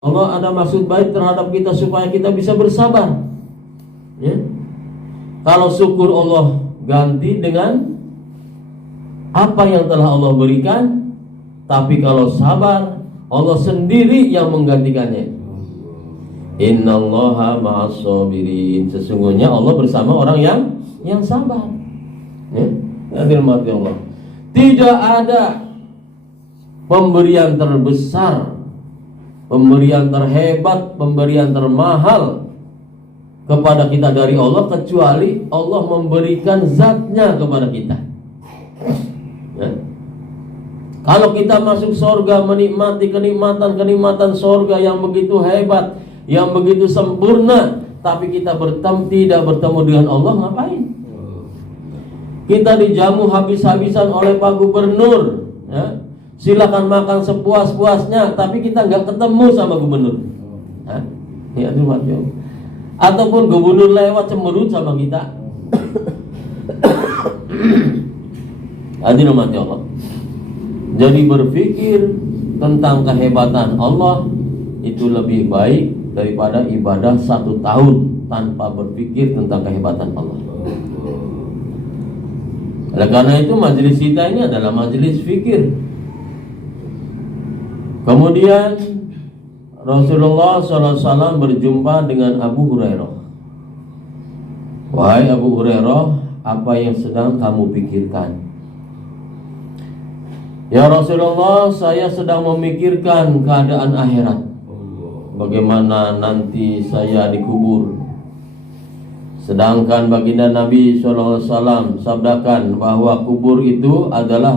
Allah ada maksud baik terhadap kita supaya kita bisa bersabar. Ya. Kalau syukur Allah ganti dengan apa yang telah Allah berikan, tapi kalau sabar Allah sendiri yang menggantikannya. Innallaha ma'as sabirin. Sesungguhnya Allah bersama orang yang sabar. Ya, dirahmati Allah. Tidak ada pemberian terbesar, pemberian terhebat, pemberian termahal kepada kita dari Allah kecuali Allah memberikan zatnya kepada kita. Ya. Kalau kita masuk surga menikmati kenikmatan surga yang begitu hebat, yang begitu sempurna, tapi kita tidak bertemu dengan Allah, ngapain? Kita dijamu habis-habisan oleh Pak Gubernur, ya. Silakan makan sepuas-puasnya, tapi kita nggak ketemu sama gubernur. Ya, ataupun gubernur lewat cemberut sama kita. Hadirin rahmati Allah. Jadi berpikir tentang kehebatan Allah itu lebih baik daripada ibadah 1 tahun tanpa berpikir tentang kehebatan Allah. Oleh karena itu majelis kita ini adalah majelis fikir. Kemudian Rasulullah SAW berjumpa dengan Abu Hurairah. Wahai Abu Hurairah, apa yang sedang kamu pikirkan? Ya Rasulullah, saya sedang memikirkan keadaan akhirat. Bagaimana nanti saya dikubur. Sedangkan baginda Nabi SAW sabdakan bahwa kubur itu adalah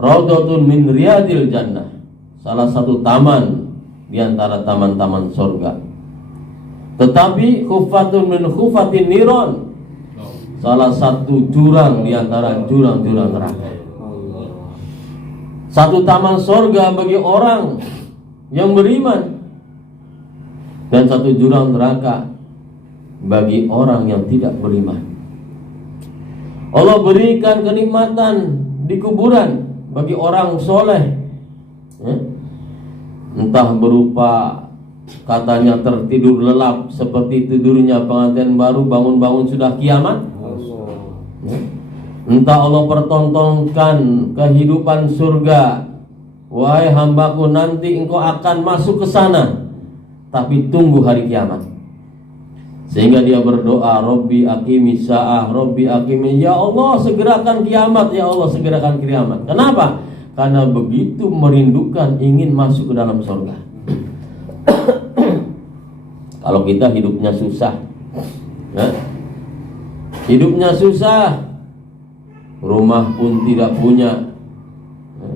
raudhatun min riyadil jannah. Salah satu taman di antara taman-taman surga. Tetapi khufatun min khufatin niron, salah satu jurang di antara jurang-jurang neraka. Satu taman surga bagi orang yang beriman, dan satu jurang neraka bagi orang yang tidak beriman. Allah berikan kenikmatan di kuburan bagi orang soleh, entah berupa katanya tertidur lelap seperti tidurnya pengantin baru, bangun-bangun sudah kiamat. Entah Allah pertontonkan kehidupan surga, wahai hambaku nanti engkau akan masuk ke sana, tapi tunggu hari kiamat. Sehingga dia berdoa, Rabbi aqimis sa'ah, Rabbi aqimis, ya Allah segerakan kiamat, ya Allah segerakan kiamat. Kenapa? Karena begitu merindukan ingin masuk ke dalam surga. Kalau kita hidupnya susah, ya? Hidupnya susah, rumah pun tidak punya, ya?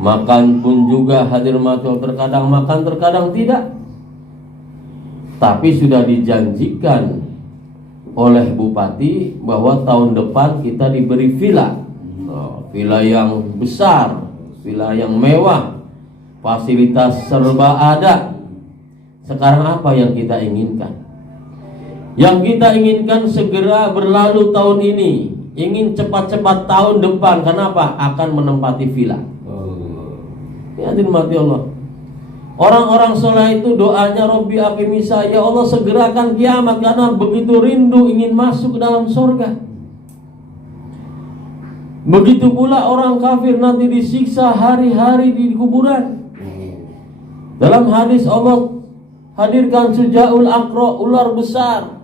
Makan pun juga hadir matul, terkadang makan terkadang tidak. Tapi sudah dijanjikan oleh bupati bahwa tahun depan kita diberi villa, villa yang besar, villa yang mewah, fasilitas serba ada. Sekarang apa yang kita inginkan? Yang kita inginkan segera berlalu tahun ini, ingin cepat-cepat tahun depan. Kenapa? Akan menempati villa. Ya dirahmati Allah. Orang-orang soleh itu doanya Rabbi aqimisa, ya Allah segerakan kiamat, karena begitu rindu ingin masuk ke dalam surga. Begitu pula orang kafir nanti disiksa hari-hari di kuburan. Dalam hadis Allah hadirkan sujaul aqra, ular besar,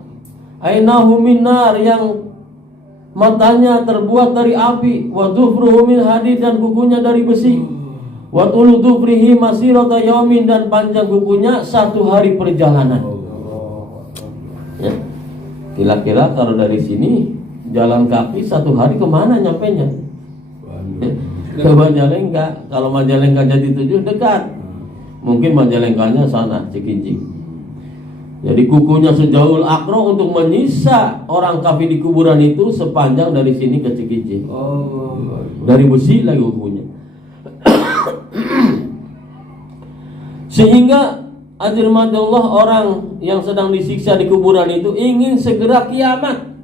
ainahu minnar, yang matanya terbuat dari api, wa dhufruhu min hadid, dan kukunya dari besi. Wa tulu dhufrihi masirata yaumin, dan panjang kukunya 1 hari perjalanan. Ya. Kira-kira kalau dari sini jalan kaki 1 hari kemana nyampenya? Ke Majalengka. Kalau Majalengka jadi 7 dekat, mungkin Majalengkanya sana Cikijing. Jadi kukunya sejauh akro untuk menyisa orang kafir di kuburan itu sepanjang dari sini ke Cikijing. Dari besi lagi kukunya. Sehingga Allah, orang yang sedang disiksa di kuburan itu ingin segera kiamat.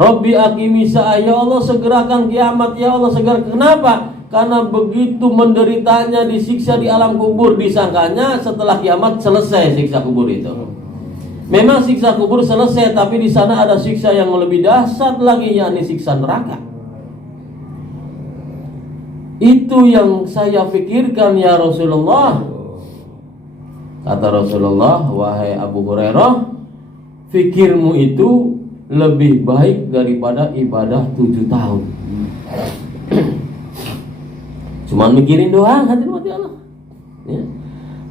Rabbi aqimisa, ya Allah segerakan kiamat, ya Allah segera. Kenapa? karena begitu menderitanya disiksa di alam kubur, disangkanya setelah kiamat selesai siksa kubur itu. Memang siksa kubur selesai, tapi di sana ada siksa yang lebih dahsyat lagi, yakni siksa neraka. Itu yang saya pikirkan ya Rasulullah. Kata Rasulullah, wahai Abu Hurairah, fikirmu itu lebih baik daripada ibadah 7 tahun. Cuman mikirin doang, hadirin mati Allah ya.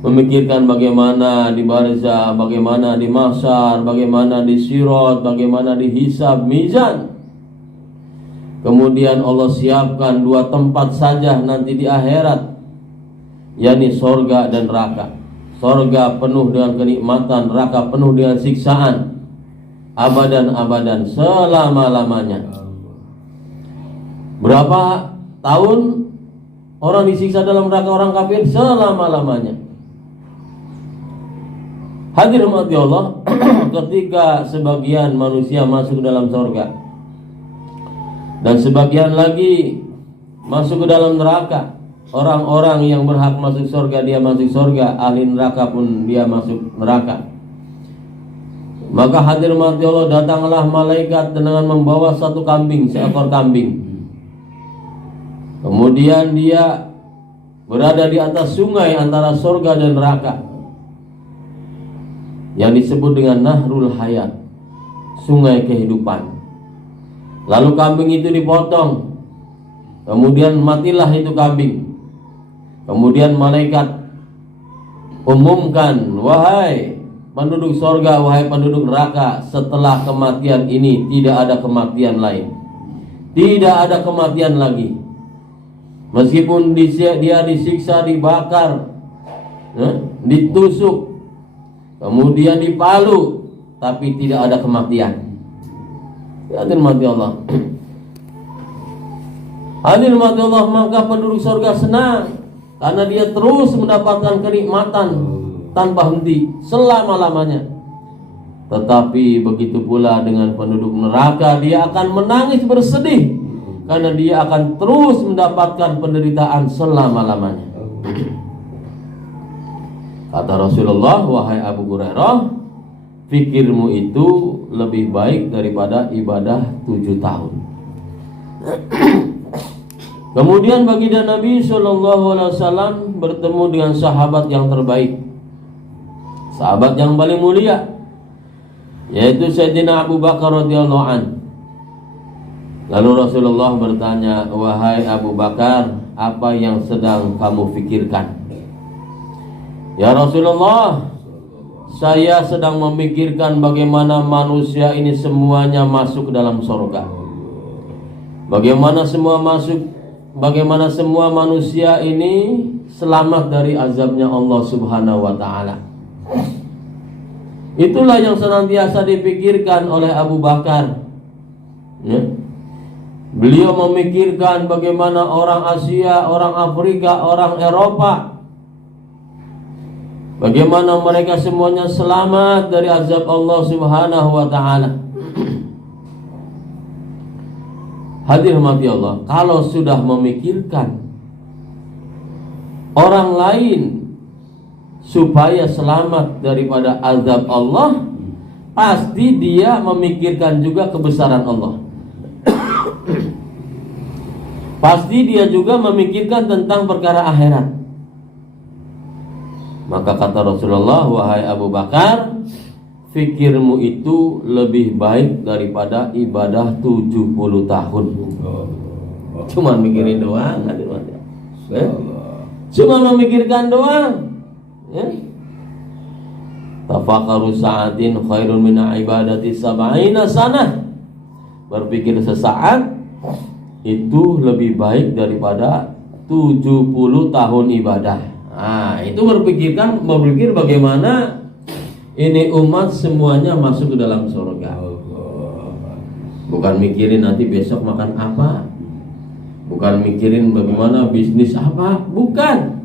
Memikirkan bagaimana di barzah, bagaimana di mahsyar, bagaimana di sirat, bagaimana di hisab, mizan. Kemudian Allah siapkan 2 tempat saja nanti di akhirat, yakni sorga dan neraka. Sorga penuh dengan kenikmatan, neraka penuh dengan siksaan, abadan-abadan, selama-lamanya. Berapa tahun orang disiksa dalam neraka orang kafir? Selama-lamanya. Hadirin mati Allah, ketika sebagian manusia masuk ke dalam sorga dan sebagian lagi masuk ke dalam neraka, orang-orang yang berhak masuk sorga dia masuk sorga, ahli neraka pun dia masuk neraka. Maka hadirin mati Allah, datanglah malaikat dengan membawa satu kambing, seekor kambing. Kemudian dia berada di atas sungai antara sorga dan neraka, yang disebut dengan Nahrul Hayat, sungai kehidupan. Lalu kambing itu dipotong, kemudian matilah itu kambing. Kemudian malaikat umumkan, wahai penduduk sorga, wahai penduduk neraka, setelah kematian ini tidak ada kematian lain, tidak ada kematian lagi. Meskipun dia disiksa, dibakar, ditusuk, kemudian dipalu, tapi tidak ada kematian. Hadirin mati Allah. Hadirin mati Allah, maka penduduk surga senang karena dia terus mendapatkan kenikmatan tanpa henti selama-lamanya. Tetapi begitu pula dengan penduduk neraka, dia akan menangis bersedih karena dia akan terus mendapatkan penderitaan selama-lamanya. Kata Rasulullah, wahai Abu Hurairah, fikirmu itu lebih baik daripada ibadah 7 tahun. Kemudian baginda Nabi SAW bertemu dengan sahabat yang terbaik, sahabat yang paling mulia, yaitu Sayyidina Abu Bakar radhiyallahu an. Lalu Rasulullah bertanya, wahai Abu Bakar, apa yang sedang kamu fikirkan? Ya Rasulullah, saya sedang memikirkan bagaimana manusia ini semuanya masuk ke dalam surga. Bagaimana semua manusia ini selamat dari azabnya Allah Subhanahu wa taala. Itulah yang senantiasa dipikirkan oleh Abu Bakar. Ya. Beliau memikirkan bagaimana orang Asia, orang Afrika, orang Eropa, bagaimana mereka semuanya selamat dari azab Allah Subhanahu wa taala. Hadir mati Allah, kalau sudah memikirkan orang lain supaya selamat daripada azab Allah, pasti dia memikirkan juga kebesaran Allah. Pasti dia juga memikirkan tentang perkara akhirat. Maka kata Rasulullah, wahai Abu Bakar, fikirmu itu lebih baik daripada ibadah 70 tahun. Cuma mikirin doang, cuma memikirkan doang. Tafakaru sa'atin khairun min ibadati sab'ina sanah. Berpikir sesaat itu lebih baik daripada 70 tahun ibadah. Nah, itu berpikir bagaimana ini umat semuanya masuk ke dalam surga. Bukan mikirin nanti besok makan apa, bukan mikirin bagaimana bisnis apa, bukan.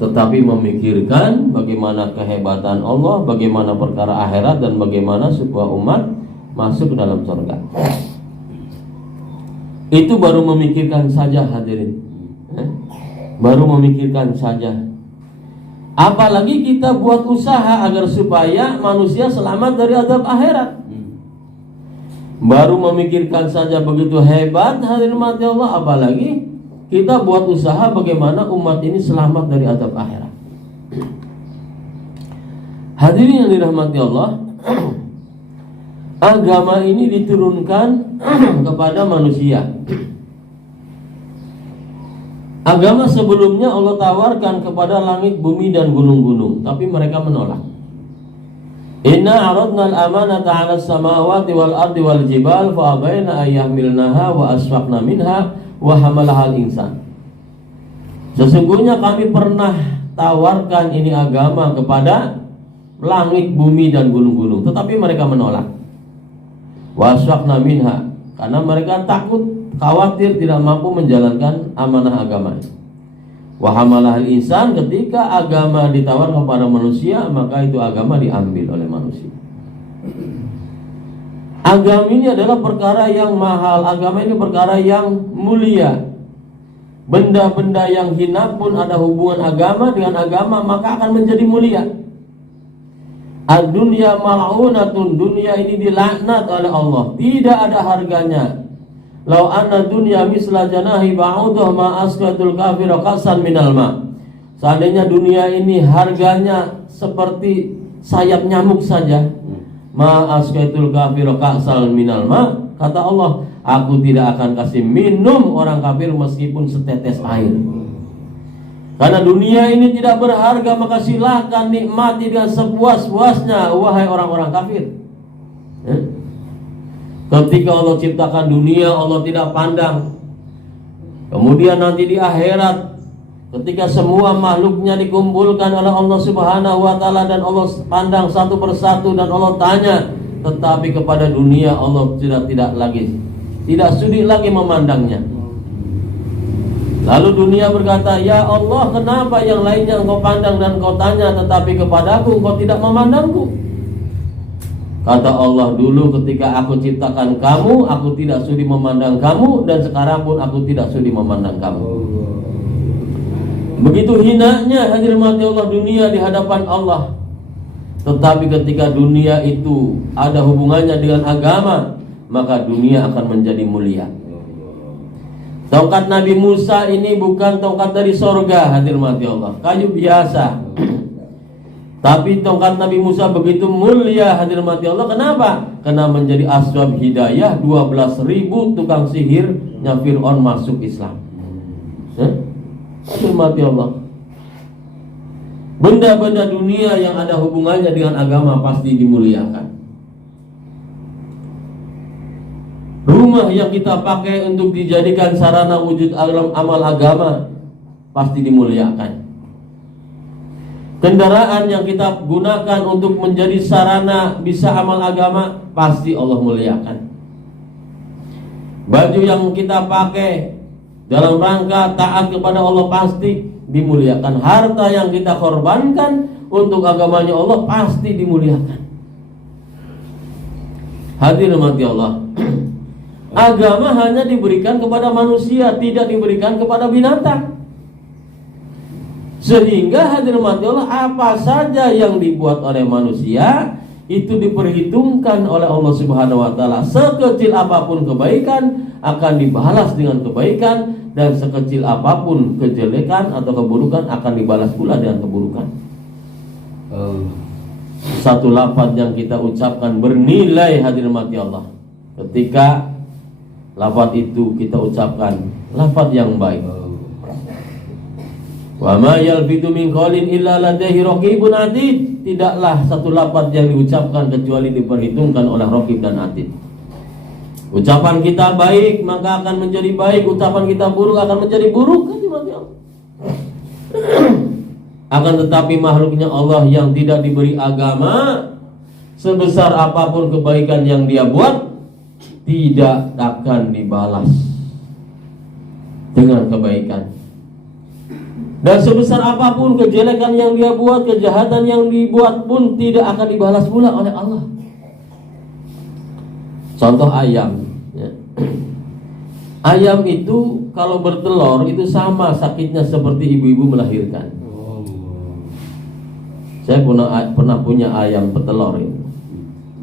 Tetapi memikirkan bagaimana kehebatan Allah, bagaimana perkara akhirat, dan bagaimana sebuah umat masuk ke dalam surga. Itu baru memikirkan saja hadirin, baru memikirkan saja. Apalagi kita buat usaha agar supaya manusia selamat dari azab akhirat. Baru memikirkan saja begitu hebat hadirin mati Allah, apalagi kita buat usaha bagaimana umat ini selamat dari azab akhirat. Hadirin yang dirahmati Allah, agama ini diturunkan kepada manusia. Agama sebelumnya Allah tawarkan kepada langit, bumi dan gunung-gunung, tapi mereka menolak. Inna aradna al-amanata 'ala as-samawati wal ardi wal jibal fa abaina ay yahmilnaha wa asfaqna minha wa hamalaha al-insan. Sesungguhnya kami pernah tawarkan ini agama kepada langit, bumi dan gunung-gunung, tetapi mereka menolak. Wa asfaqna minha, karena mereka takut, khawatir tidak mampu menjalankan amanah agama. Wa hamalahal insan, ketika agama ditawar kepada manusia, maka itu agama diambil oleh manusia. Agama ini adalah perkara yang mahal, agama ini perkara yang mulia. Benda-benda yang hina pun ada hubungan agama dengan agama, maka akan menjadi mulia. Ad-dunya mal'unatun, dunia ini dilaknat oleh Allah, tidak ada harganya. Lau anna dunya misla janahi ba'udah ma asqatul kafira qasan minal ma. Seandainya dunia ini harganya seperti sayap nyamuk saja, ma asqatul kafira qasan minal ma, kata Allah, aku tidak akan kasih minum orang kafir meskipun setetes air. Karena dunia ini tidak berharga, maka silahkan nikmati dengan sepuas-puasnya, wahai orang-orang kafir. Ketika Allah ciptakan dunia, Allah tidak pandang. Kemudian nanti di akhirat, ketika semua makhluknya dikumpulkan oleh Allah Subhanahu wa Ta'ala dan Allah pandang satu persatu dan Allah tanya, tetapi kepada dunia Allah tidak sudi lagi memandangnya. Lalu dunia berkata, ya Allah, kenapa yang lainnya engkau pandang dan engkau tanya, tetapi kepadaku engkau tidak memandangku? Kata Allah, dulu ketika aku ciptakan kamu, aku tidak sudi memandang kamu, dan sekarang pun aku tidak sudi memandang kamu. Begitu hinanya hadirin mati Allah dunia di hadapan Allah. Tetapi ketika dunia itu ada hubungannya dengan agama, maka dunia akan menjadi mulia. Tongkat Nabi Musa ini bukan tongkat dari sorga hadirin mati Allah, kayu biasa. Tapi tongkat Nabi Musa begitu mulia hadirin mati Allah. Kenapa? Karena menjadi asbab hidayah 12.000 tukang sihirnya Fir'aun masuk Islam. Hadirin mati Allah. Benda-benda dunia yang ada hubungannya dengan agama pasti dimuliakan. Rumah yang kita pakai untuk dijadikan sarana wujud amal agama pasti dimuliakan. Kendaraan yang kita gunakan untuk menjadi sarana bisa amal agama pasti Allah muliakan. Baju yang kita pakai dalam rangka taat kepada Allah pasti dimuliakan. Harta yang kita korbankan untuk agamanya Allah pasti dimuliakan. Hadirin mati Allah. Agama hanya diberikan kepada manusia, tidak diberikan kepada binatang. Sehingga hadirin mati Allah, apa saja yang dibuat oleh manusia itu diperhitungkan oleh Allah Subhanahu wa Ta'ala. Sekecil apapun kebaikan akan dibalas dengan kebaikan, dan sekecil apapun kejelekan atau keburukan akan dibalas pula dengan keburukan. Satu lafaz yang kita ucapkan bernilai hadirin mati Allah. Ketika lafaz itu kita ucapkan lafaz yang baik. Wa ma yalfidu min qaulin illa ladaihi raqibun atid. Tidaklah satu lafaz yang diucapkan kecuali diperhitungkan oleh raqib dan atid. Ucapan kita baik maka akan menjadi baik, ucapan kita buruk akan menjadi buruk. Akan tetapi makhluknya Allah yang tidak diberi agama, sebesar apapun kebaikan yang dia buat, tidak akan dibalas dengan kebaikan. Dan sebesar apapun kejelekan yang dia buat, kejahatan yang dibuat pun tidak akan dibalas pula oleh Allah. Contoh ayam ya. Ayam itu kalau bertelur itu sama sakitnya seperti ibu-ibu melahirkan. Saya pernah punya ayam petelur itu.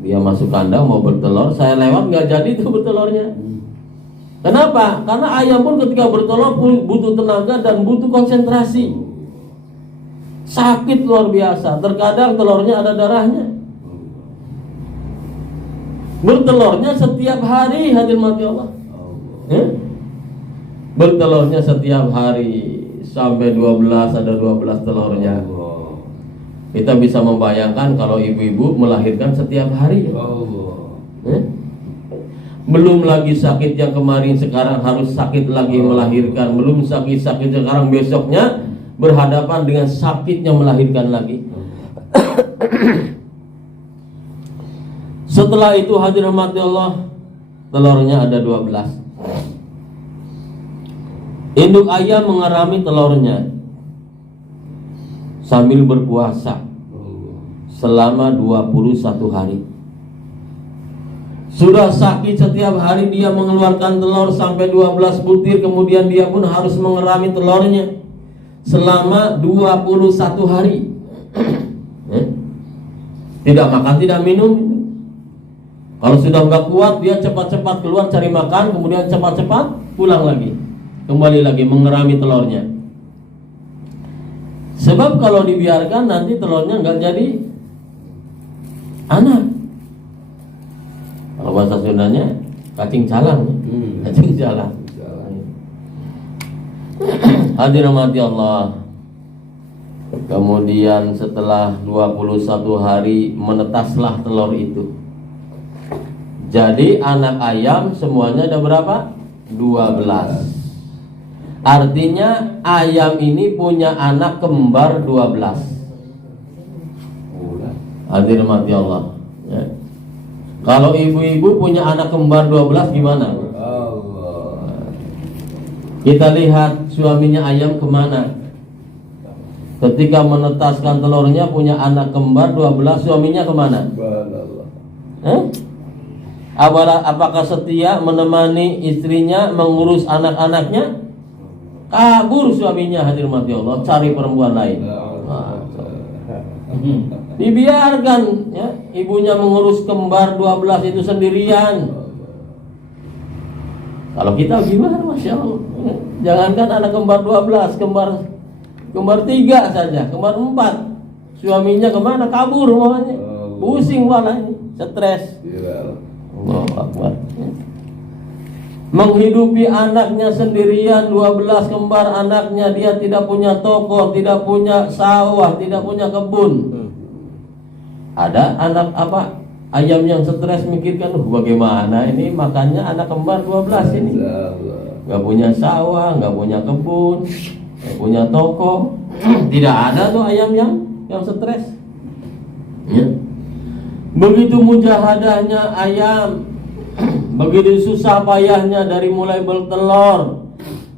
Dia masuk kandang mau bertelur, saya lewat nggak jadi tuh bertelurnya. Kenapa? Karena ayam pun ketika bertelur butuh tenaga dan butuh konsentrasi. Sakit luar biasa. Terkadang telurnya ada darahnya. Bertelurnya setiap hari, hadir mati Allah. Bertelurnya setiap hari sampai 12, ada 12 telurnya. Kita bisa membayangkan kalau ibu-ibu melahirkan setiap hari. Belum lagi sakit yang kemarin, sekarang harus sakit lagi melahirkan. Belum sakit-sakit sekarang, besoknya berhadapan dengan sakitnya melahirkan lagi. Setelah itu hadirin rahmati Allah, telurnya ada 12. Induk ayam mengerami telurnya sambil berpuasa selama 21 hari. Sudah sakit setiap hari dia mengeluarkan telur sampai 12 butir, kemudian dia pun harus mengerami telurnya selama 21 hari. Tidak makan, tidak minum. Kalau sudah nggak kuat, dia cepat-cepat keluar cari makan, kemudian cepat-cepat pulang lagi, kembali lagi mengerami telurnya. Sebab kalau dibiarkan nanti telurnya nggak jadi anak. Kalau bahasa Sundanya cacing calang, cacing calang. Hadirin mati Allah. Kemudian setelah 21 hari menetaslah telur itu. Jadi anak ayam semuanya ada berapa? 12. Artinya ayam ini punya anak kembar 12. Hadirin mati Allah ya. Kalau ibu-ibu punya anak kembar 12 gimana? Kita lihat suaminya ayam kemana. Ketika menetaskan telurnya punya anak kembar 12, suaminya kemana? Apakah setia menemani istrinya mengurus anak-anaknya? Kabur suaminya, hadir mati Allah, cari perempuan lain. Dibiarkan ya, ibunya mengurus kembar 12 itu sendirian. Kalau kita gimana, Masya Allah. Jangankan anak kembar 12, kembar 3 saja, kembar 4, suaminya kemana? Kabur mamanya. Pusing malahnya, stres. Allahu Akbar. Menghidupi anaknya sendirian, 12 kembar anaknya, dia tidak punya toko, tidak punya sawah, tidak punya kebun. Ada anak ayam yang stres mikirkan, bagaimana ini makannya anak kembar 12 ini. Gak punya sawah, gak punya kebun, gak punya toko. Tidak ada tuh ayam yang stres ya. Begitu mujahadahnya ayam, begitu susah payahnya dari mulai bertelur,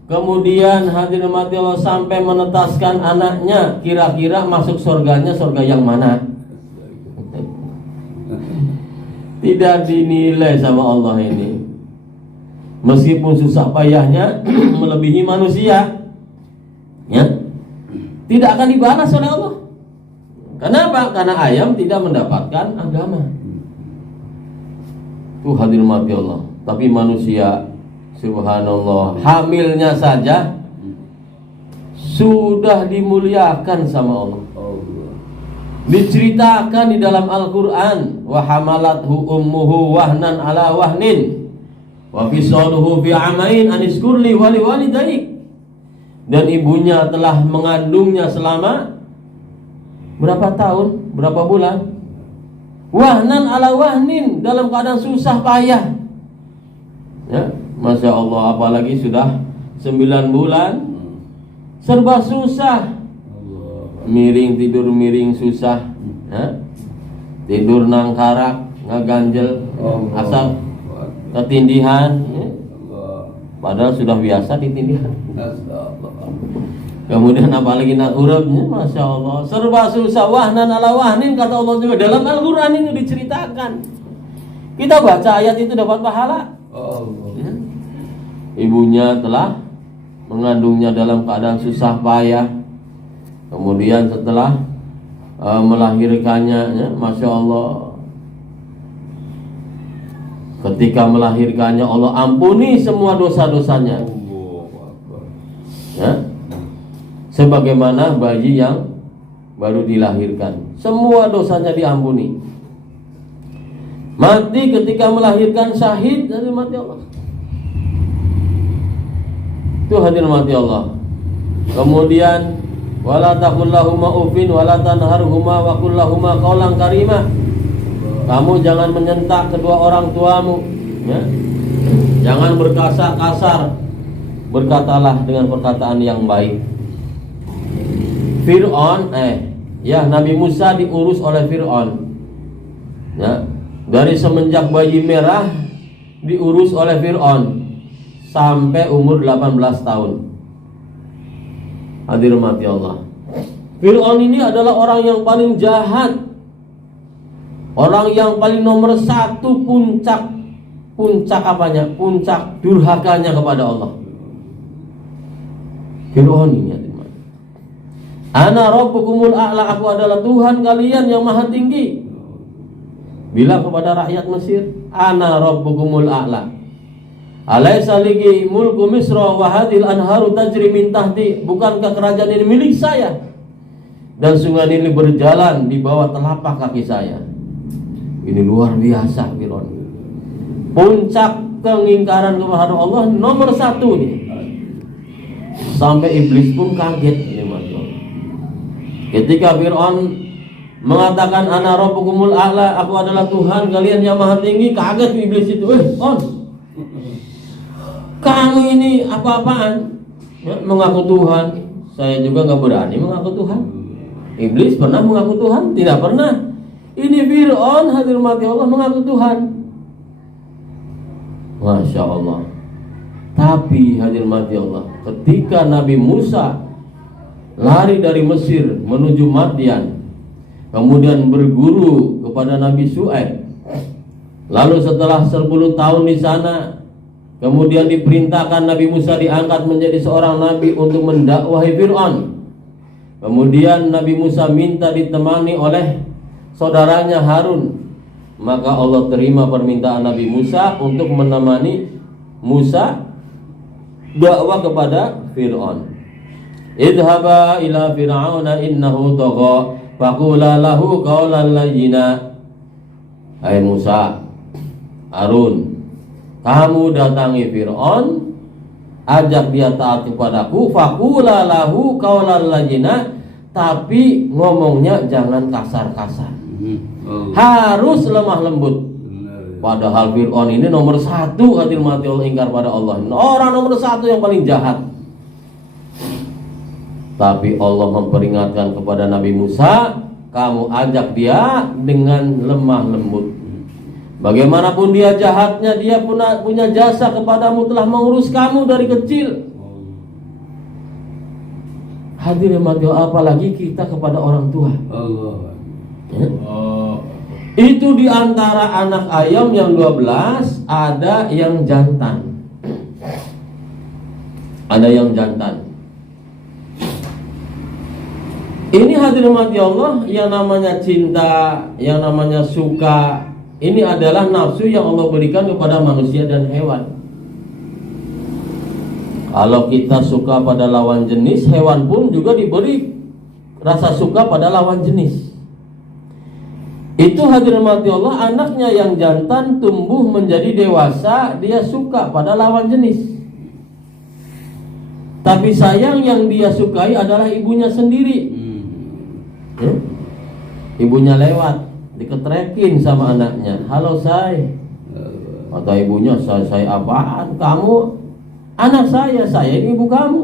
kemudian hadirin mati Allah sampai menetaskan anaknya. Kira-kira masuk surganya surga yang mana? Tidak dinilai sama Allah ini. Meskipun susah payahnya melebihi manusia ya, tidak akan dibalas oleh Allah. Kenapa? Karena ayam tidak mendapatkan agama. Tuh hadirin mati Allah. Tapi manusia, subhanallah, hamilnya saja sudah dimuliakan sama Allah. Diceritakan di dalam Al-Quran, wa hamalathu ummuhu wahnan ala wahnin wa fisaluhu fi amain aniskurli wali walidaik. Dan ibunya telah mengandungnya selama berapa tahun, berapa bulan? Wahnan ala wahnin, dalam keadaan susah payah ya, Masya Allah. Apalagi sudah 9 bulan, serba susah. Miring tidur miring susah ya? Tidur nangkarak, ngeganjel, asal ketindihan ya? Padahal sudah biasa ditindihan. Kemudian apalagi nak urapnya, Masya Allah, serba susah. Wahnan ala wahnin, kata Allah juga dalam Al-Quran ini diceritakan. Kita baca ayat itu dapat pahala ya? ibunya telah mengandungnya dalam keadaan susah payah. Kemudian setelah melahirkannya, ya, Masya Allah, ketika melahirkannya Allah ampuni semua dosa-dosanya, ya, sebagaimana bayi yang baru dilahirkan, semua dosanya diampuni. Mati ketika melahirkan, syahid dari mati Allah. Itu hadir mati Allah. Kemudian wala taqul lahuma uffin wala tanharhuma wa qul lahuma qaulan karima. Kamu jangan menyentak kedua orang tuamu, ya. Jangan berkata kasar. Berkatalah dengan perkataan yang baik. Fir'aun, Nabi Musa diurus oleh Fir'aun, ya. Dari semenjak bayi merah diurus oleh Fir'aun sampai umur 18 tahun. Hadir mati Allah. Fir'aun ini adalah orang yang paling jahat, orang yang paling nomor satu, puncak apanya? Puncak durhakanya kepada Allah. Fir'aun ini, ana rabbukumul a'la, aku adalah Tuhan kalian yang maha tinggi. Bilang kepada rakyat Mesir, ana rabbukumul a'la. Alaysa ligi mulku Misra wa hadhil anharu tajri min tahti. Bukankah kerajaan ini milik saya dan sungai ini berjalan di bawah telapak kaki saya? Ini luar biasa Fir'aun. Puncak pengingkaran kepada Allah nomor satu nih. Sampai iblis pun kaget. Ketika Fir'aun mengatakan ana rabbukumul a'la, aku adalah Tuhan kalian yang maha tinggi, kaget iblis itu. Kamu ini apa-apaan, ya, mengaku Tuhan? Saya juga nggak berani mengaku Tuhan. Iblis pernah mengaku Tuhan? Tidak pernah. Ini Fir'aun hadir mati Allah mengaku Tuhan. Masya Allah. Tapi hadir mati Allah, ketika Nabi Musa lari dari Mesir menuju Madian, kemudian berguru kepada Nabi Syuaib, lalu setelah 10 tahun di sana, kemudian diperintahkan Nabi Musa diangkat menjadi seorang nabi untuk mendakwahi Fir'aun. Kemudian Nabi Musa minta ditemani oleh saudaranya Harun. Maka Allah terima permintaan Nabi Musa untuk menemani Musa dakwah kepada Fir'aun. Idhaba ila fir'auna innahu tagha faqula lahu qawlan layyina. Hai Musa, Harun, kamu datangi Fir'aun, ajak dia taat kepadaku, faqula lahu qawlan layyina, tapi ngomongnya jangan kasar-kasar. Harus lemah lembut. Padahal Fir'aun ini nomor satu hadir mati Allah, ingkar pada Allah. Orang nomor satu yang paling jahat. Tapi Allah memperingatkan kepada Nabi Musa, kamu ajak dia dengan lemah lembut. Bagaimanapun dia jahatnya, dia punya jasa kepadamu, telah mengurus kamu dari kecil. Hadirin mati Allah, apalagi kita kepada orang tua. Ya? Itu di antara anak ayam yang 12 ada yang jantan. Ada yang jantan. Ini hadirin mati Allah, yang namanya cinta, yang namanya suka, ini adalah nafsu yang Allah berikan kepada manusia dan hewan. Kalau kita suka pada lawan jenis, hewan pun juga diberi rasa suka pada lawan jenis. Itu hadirin mati Allah, anaknya yang jantan tumbuh menjadi dewasa, dia suka pada lawan jenis. Tapi sayang, yang dia sukai adalah ibunya sendiri. Ibunya lewat, diketrekin sama anaknya. Halo say. Kata ibunya, saya apaan? Kamu anak saya ini ibu kamu.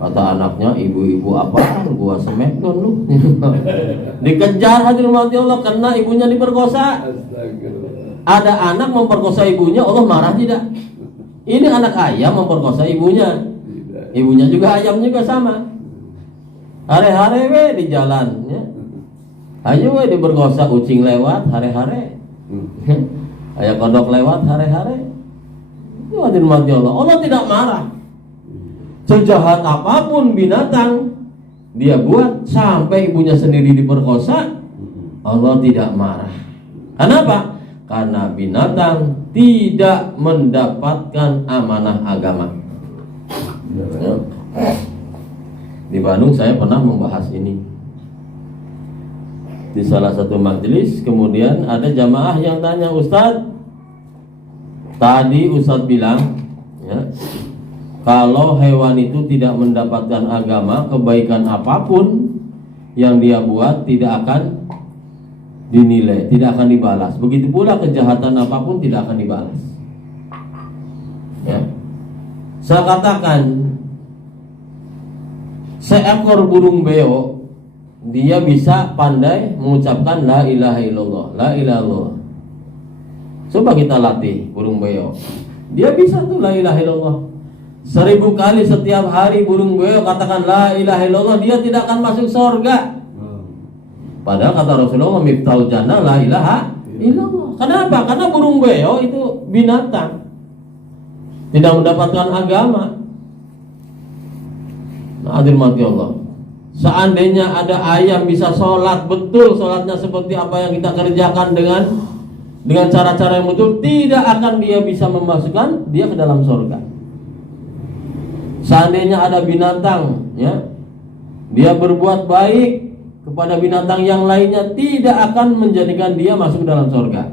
Kata anaknya, ibu-ibu apaan? Gua smackdown lu. Dikejar hadirin mati Allah karena ibunya diperkosa. Ada anak memperkosa ibunya, Allah marah tidak? Ini anak ayam memperkosa ibunya. Ibunya juga ayam juga sama. Hare-hare we di jalan, ya. Ayo we diperkosa, ucing lewat hare-hare. Ayam kodok lewat hare-hare. Itu hadirin mati Allah. Allah tidak marah. Sejahat apapun binatang dia buat, sampai ibunya sendiri diperkosa, Allah tidak marah. Kenapa? Karena binatang tidak mendapatkan amanah agama. Di Bandung saya pernah membahas ini di salah satu majelis. Kemudian ada jamaah yang tanya, Ustadz, tadi Ustadz bilang ya, kalau hewan itu tidak mendapatkan agama, kebaikan apapun yang dia buat tidak akan dinilai, tidak akan dibalas. Begitu pula kejahatan apapun tidak akan dibalas. Ya. Saya katakan, seekor burung beo dia bisa pandai mengucapkan la ilaha illallah, la ilaha illallah. Coba kita latih burung beo, dia bisa tuh la ilaha illallah. 1000 kali setiap hari burung beo katakan la ilaha illallah, dia tidak akan masuk surga. Padahal kata Rasulullah, miftahul jannah la ilaha illallah. Kenapa? Karena burung beo itu binatang, tidak mendapatkan agama. Nah, hadirin mati Allah, seandainya ada ayam bisa sholat betul, sholatnya seperti apa yang kita kerjakan dengan cara-cara yang betul, tidak akan dia bisa memasukkan dia ke dalam surga. Seandainya ada binatang ya, dia berbuat baik kepada binatang yang lainnya, tidak akan menjadikan dia masuk dalam surga.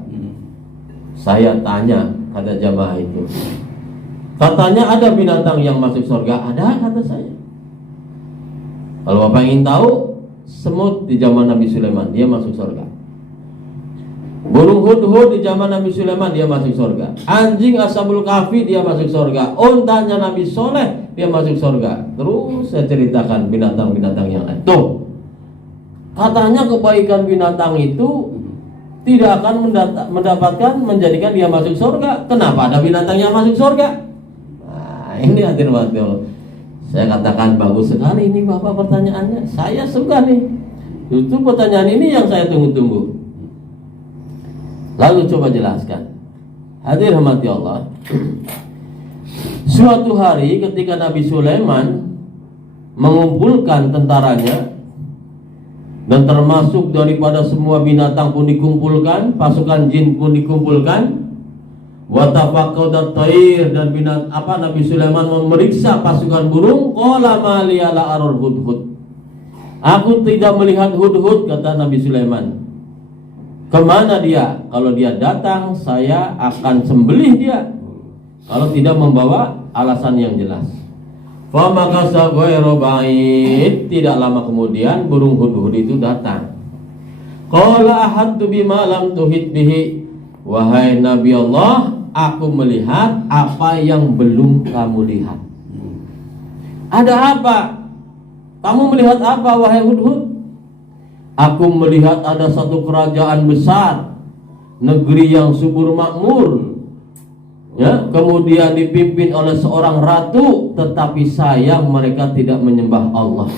Saya tanya, kata jamaah itu, katanya ada binatang yang masuk surga. Ada, kata saya. Kalau Bapak ingin tahu, semut di zaman Nabi Sulaiman dia masuk surga. Burung hudhud di zaman Nabi Sulaiman dia masuk surga. Anjing Ashabul Kahfi dia masuk surga. Untanya Nabi Soleh dia masuk surga. Terus saya ceritakan binatang-binatang yang lain. Tuh, katanya kebaikan binatang itu tidak akan mendapatkan menjadikan dia masuk surga. Kenapa ada binatang yang masuk surga? Nah, ini hadirin wasil. Saya katakan bagus sekali ini Bapak pertanyaannya. Saya suka nih. Justru pertanyaan ini yang saya tunggu-tunggu. Lalu coba jelaskan. Hadir rahmati Allah. Suatu hari ketika Nabi Sulaiman mengumpulkan tentaranya, dan termasuk daripada semua binatang pun dikumpulkan, pasukan jin pun dikumpulkan, wa tafaqadat thair, dan Nabi Sulaiman memeriksa pasukan burung. Qala ma liya la aral hudhud. Aku tidak melihat hudhud, kata Nabi Sulaiman. Kemana dia? Kalau dia datang, saya akan sembelih dia. Kalau tidak membawa alasan yang jelas. Fa makasa ghairu ba'id. Tidak lama kemudian burung hudhud itu datang. Qala ahadtu bima lam tuhit bihi. Wahai Nabi Allah, aku melihat apa yang belum kamu lihat. Ada apa? Kamu melihat apa wahai hudhud? Aku melihat ada satu kerajaan besar, negeri yang subur makmur, ya, kemudian dipimpin oleh seorang ratu, tetapi sayang mereka tidak menyembah Allah.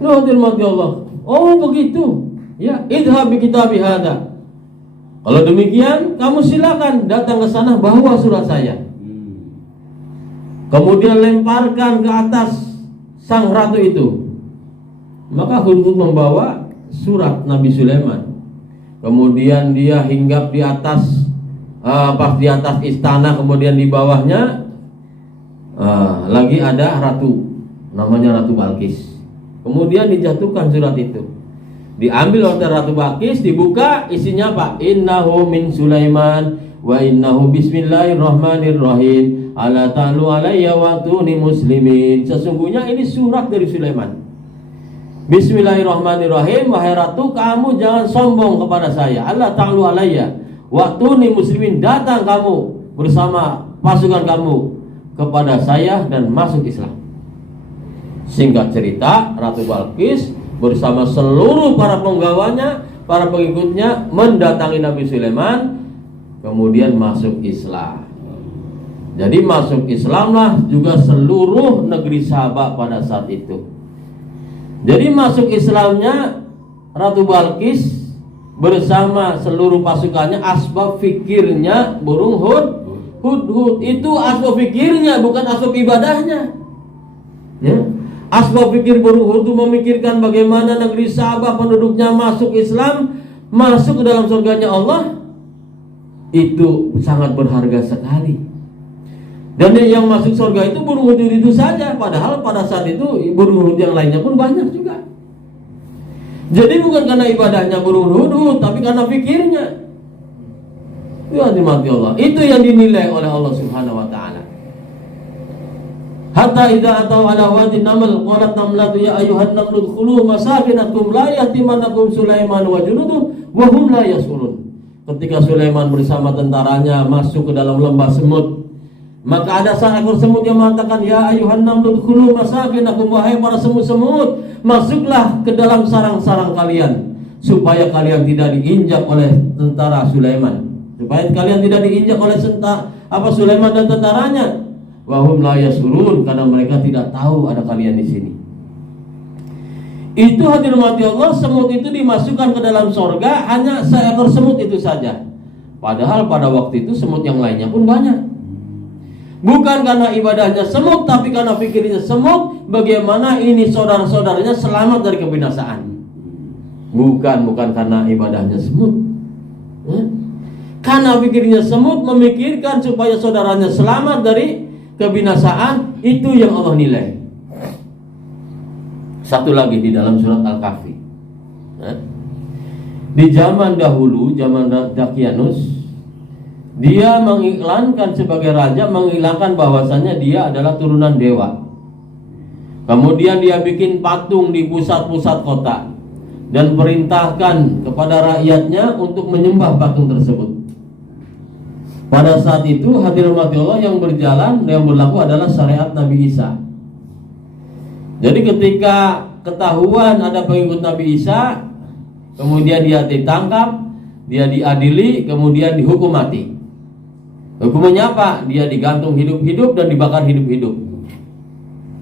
Loh, dirmati Allah. Oh begitu. Ya, idhab bi kitabi hada. Kalau demikian, kamu silakan datang ke sana, bawa surat saya. Kemudian lemparkan ke atas sang ratu itu. Maka hudhud membawa surat Nabi Sulaiman. Kemudian dia hinggap di atas, pas di atas istana, kemudian di bawahnya lagi ada ratu, namanya Ratu Balqis. Kemudian dijatuhkan surat itu, diambil oleh Ratu Balqis, dibuka, isinya apa? Innahu min Sulaiman wa innahu bismillahirrahmanirrahim ala ta'lu alayya wa atuni muslimin. Sesungguhnya ini surat dari Sulaiman. Bismillahirrahmanirrahim. Wahai ratu, kamu jangan sombong kepada saya. Allah ta'lu alayya wa atuni muslimin. Datang kamu bersama pasukan kamu kepada saya dan masuk Islam. Singkat cerita, Ratu Balqis bersama seluruh para penggawanya, para pengikutnya mendatangi Nabi Sulaiman, kemudian masuk Islam. Jadi masuk Islamlah juga seluruh negeri Sabah pada saat itu. Jadi masuk Islamnya Ratu Balqis bersama seluruh pasukannya. Asbab fikirnya burung hudhud. Itu asbab fikirnya, bukan asbab ibadahnya. Ya. Asbab fikir burung hudhud itu memikirkan bagaimana negeri Sabah penduduknya masuk Islam, masuk ke dalam surganya Allah. Itu sangat berharga sekali. Dan yang masuk surga itu burung hudhud itu saja. Padahal pada saat itu burung hudhud yang lainnya pun banyak juga. Jadi bukan karena ibadahnya burung hudhud, tapi karena fikirnya. Ya dimati Allah. Itu yang dinilai oleh Allah Subhanahu wa taala. Hatta idza atau ala wadi naml qalat namlatu ya ayyuhan namlu dkhulu masakinakum la yahtimannakum Sulaiman wa junuduhu wa hum la yashurun. Ketika Sulaiman bersama tentaranya masuk ke dalam lembah semut, maka ada seekor semut yang mengatakan, ya ayyuhan namlu dkhulu masakinakum, wahai para semut-semut, masuklah ke dalam sarang-sarang kalian supaya kalian tidak diinjak oleh tentara Sulaiman, supaya kalian tidak diinjak oleh Sulaiman dan tentaranya. Wahum la yasurun, karena mereka tidak tahu ada kalian di sini. Itu hadirin mati Allah, semut itu dimasukkan ke dalam sorga hanya seekor semut itu saja. Padahal pada waktu itu semut yang lainnya pun banyak. Bukan karena ibadahnya semut, tapi karena pikirnya semut, bagaimana ini saudara-saudaranya selamat dari kebinasaan. Bukan karena ibadahnya semut. Karena pikirnya semut, memikirkan supaya saudaranya selamat dari kebinasaan. Itu yang Allah nilai. Satu lagi di dalam surat Al-Kahfi. Di zaman dahulu, zaman Dakyanus, dia mengiklankan sebagai raja, mengiklankan bahwasannya dia adalah turunan dewa. Kemudian dia bikin patung di pusat-pusat kota dan perintahkan kepada rakyatnya untuk menyembah patung tersebut. Pada saat itu hadirin mati Allah, yang berlaku adalah syariat Nabi Isa. Jadi ketika ketahuan ada pengikut Nabi Isa, kemudian dia ditangkap, dia diadili, kemudian dihukum mati. Hukumannya apa? Dia digantung hidup-hidup dan dibakar hidup-hidup.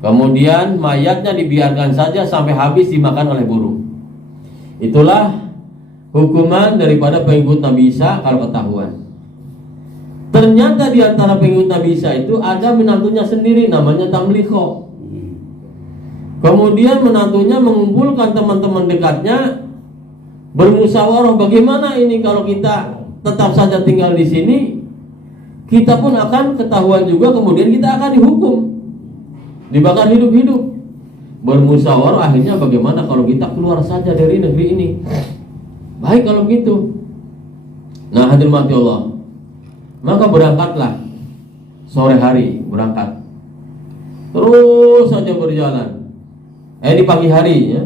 Kemudian mayatnya dibiarkan saja sampai habis dimakan oleh burung. Itulah hukuman daripada pengikut Nabi Isa kalau ketahuan. Ternyata di antara pengikut Nabi Isa itu ada menantunya sendiri, namanya Tamlikho. Kemudian menantunya mengumpulkan teman-teman dekatnya, bermusyawarah, bagaimana ini kalau kita tetap saja tinggal di sini, kita pun akan ketahuan juga, kemudian kita akan dihukum, dibakar hidup-hidup. Bermusyawarah, akhirnya bagaimana kalau kita keluar saja dari negeri ini. Baik kalau begitu. Nah hadirin mati Allah, maka berangkatlah sore hari, berangkat terus saja berjalan. Di pagi hari ya,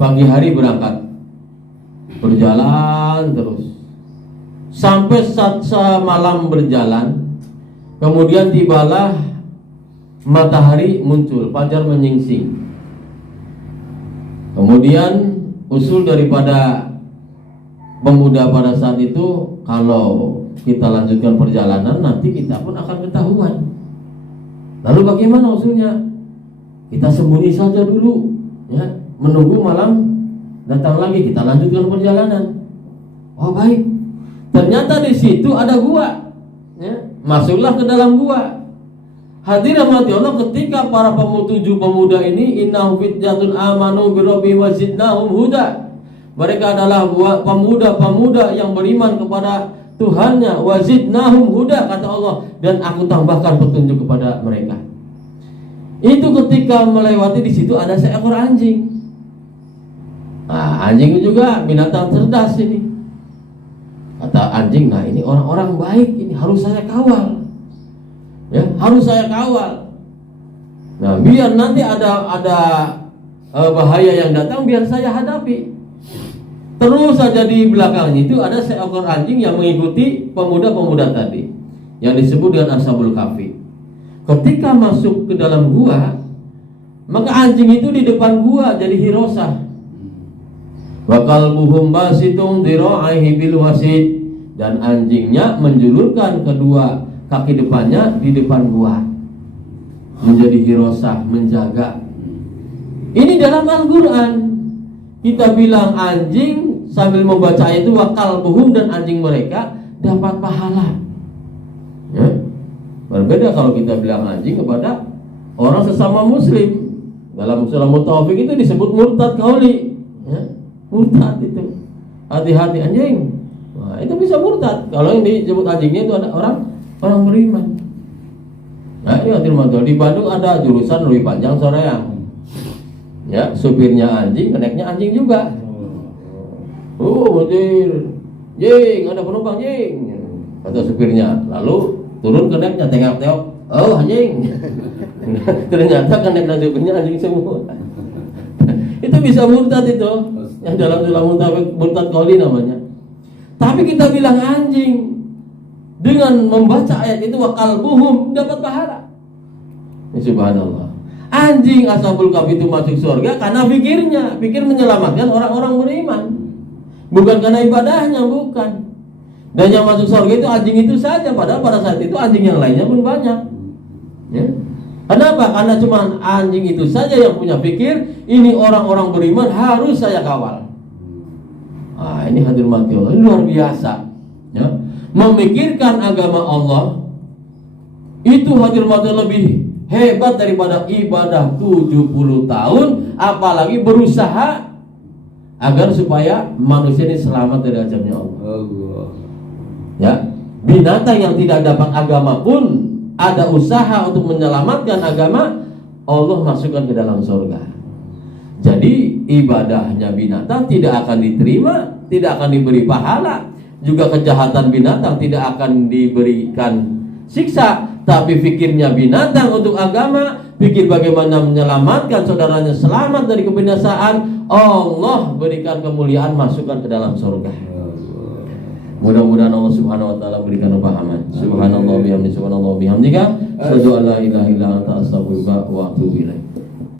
pagi hari berangkat, berjalan terus sampai saat malam berjalan. Kemudian tibalah matahari muncul, fajar menyingsing. Kemudian usul daripada pemuda pada saat itu, kalau kita lanjutkan perjalanan nanti kita pun akan ketahuan. Lalu bagaimana usulnya? Kita sembunyi saja dulu ya, menunggu malam datang lagi, kita lanjutkan perjalanan. Oh baik. Ternyata di situ ada gua ya. Masuklah ke dalam gua. Hadirin mati Allah, ketika para tujuh pemuda ini, innahum fityatun amanu birabbi wazidnahum huda. Mereka adalah pemuda-pemuda yang beriman kepada Tuhannya, wazidnahum huda kata Allah, dan aku tambahkan petunjuk kepada mereka. Itu ketika melewati di situ ada seekor anjing. Nah, anjing juga binatang cerdas ini. Kata anjing, nah ini orang-orang baik, ini harus saya kawal. Ya, harus saya kawal. Nah, biar nanti ada bahaya yang datang, biar saya hadapi. Terus saja di belakangnya itu ada seekor anjing yang mengikuti pemuda-pemuda tadi, yang disebut dengan Ashabul Kahfi. Ketika masuk ke dalam gua, maka anjing itu di depan gua jadi hirosah. Wa qalbuhum basitun dhira'ihi bil wasid, dan anjingnya menjulurkan kedua kaki depannya di depan gua, menjadi hirosah, menjaga. Ini dalam Al-Quran. Kita bilang anjing sambil membaca ayat itu wa kalbuhum, dan anjing mereka dapat pahala. Ya. Berbeda kalau kita bilang anjing kepada orang sesama muslim. Dalam surah Mutawaffik itu disebut murtad qauli. Ya. Murtad itu. Hati-hati anjing. Nah, itu bisa murtad. Kalau yang disebut anjingnya itu ada orang beriman. Nah, ya di Bandung ada jurusan lebih panjang soreang. Ya, supirnya anjing, keneknya anjing juga. Mudir, jing, ada penumpang jing, kata supirnya. Lalu turun keneknya, tengok-tengok, oh anjing. Ternyata kenek dan supirnya anjing semua. Itu bisa murtad itu, yang dalam murtad qauli namanya. Tapi kita bilang anjing, dengan membaca ayat itu wa qalbuhum dapat pahala. Subhanallah. Anjing ashabul kahfi itu masuk surga karena pikir menyelamatkan orang-orang beriman. Bukan karena ibadahnya, bukan. Dan yang masuk surga itu anjing itu saja, padahal pada saat itu anjing yang lainnya pun banyak. Ya. Kenapa? Karena cuma anjing itu saja yang punya pikir, ini orang-orang beriman harus saya kawal. Ini hadir mati Allah, ini luar biasa. Ya. Memikirkan agama Allah itu hadir mati lebih hebat daripada ibadah 70 tahun, apalagi berusaha agar supaya manusia ini selamat dari azabnya Allah. Ya, binatang yang tidak dapat agama pun ada usaha untuk menyelamatkan agama, Allah masukkan ke dalam surga. Jadi ibadahnya binatang tidak akan diterima, tidak akan diberi pahala, juga kejahatan binatang tidak akan diberikan siksa. Tapi fikirnya binatang untuk agama, pikir bagaimana menyelamatkan saudaranya selamat dari kebinasaan, Allah berikan kemuliaan, masukkan ke dalam surga. Mudah-mudahan Allah Subhanahu wa taala berikan kepahaman. Subhanallah bihamdihi, subhanallah bihamdika, asyhadu an la ilaha illa anta, astaghfiruka wa atubu ilaik.